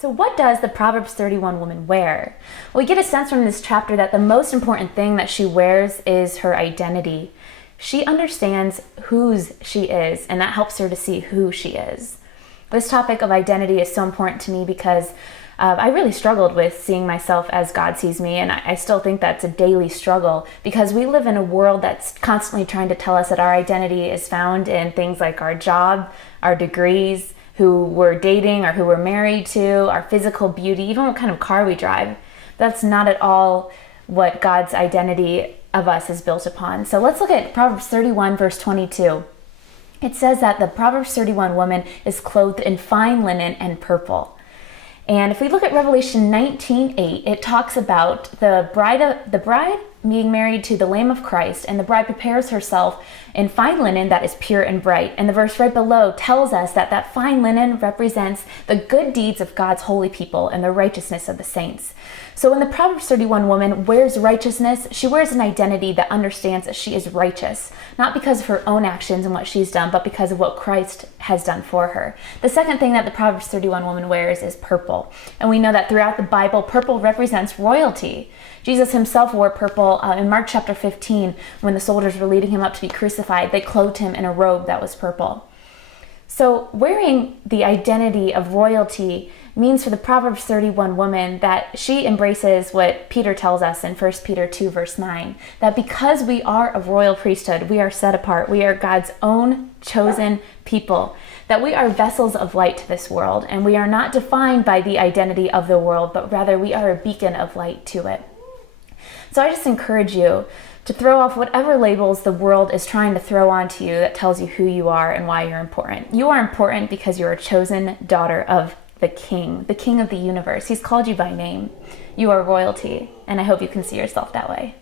So what does the Proverbs 31 woman wear? Well, we get a sense from this chapter that the most important thing that she wears is her identity. She understands whose she is, and that helps her to see who she is. This topic of identity is so important to me because I really struggled with seeing myself as God sees me, and I still think that's a daily struggle because we live in a world that's constantly trying to tell us that our identity is found in things like our job, our degrees, who we're dating or who we're married to, our physical beauty, even what kind of car we drive. That's not at all what God's identity of us is built upon. So let's look at Proverbs 31 verse 22. It says that the Proverbs 31 woman is clothed in fine linen and purple. And if we look at Revelation 19:8, it talks about the bride being married to the Lamb of Christ, and the bride prepares herself in fine linen that is pure and bright. And the verse right below tells us that that fine linen represents the good deeds of God's holy people and the righteousness of the saints. So when the Proverbs 31 woman wears righteousness, she wears an identity that understands that she is righteous, not because of her own actions and what she's done, but because of what Christ has done for her. The second thing that the Proverbs 31 woman wears is purple. And we know that throughout the Bible, purple represents royalty. Jesus himself wore purple in Mark chapter 15. When the soldiers were leading him up to be crucified, they clothed him in a robe that was purple. So wearing the identity of royalty means for the Proverbs 31 woman that she embraces what Peter tells us in 1 Peter 2 verse 9, that because we are a royal priesthood, we are set apart, we are God's own chosen people, that we are vessels of light to this world, and we are not defined by the identity of the world, but rather we are a beacon of light to it. So I just encourage you to throw off whatever labels the world is trying to throw onto you that tells you who you are and why you're important. You are important because you're a chosen daughter of the King of the universe. He's called you by name. You are royalty, and I hope you can see yourself that way.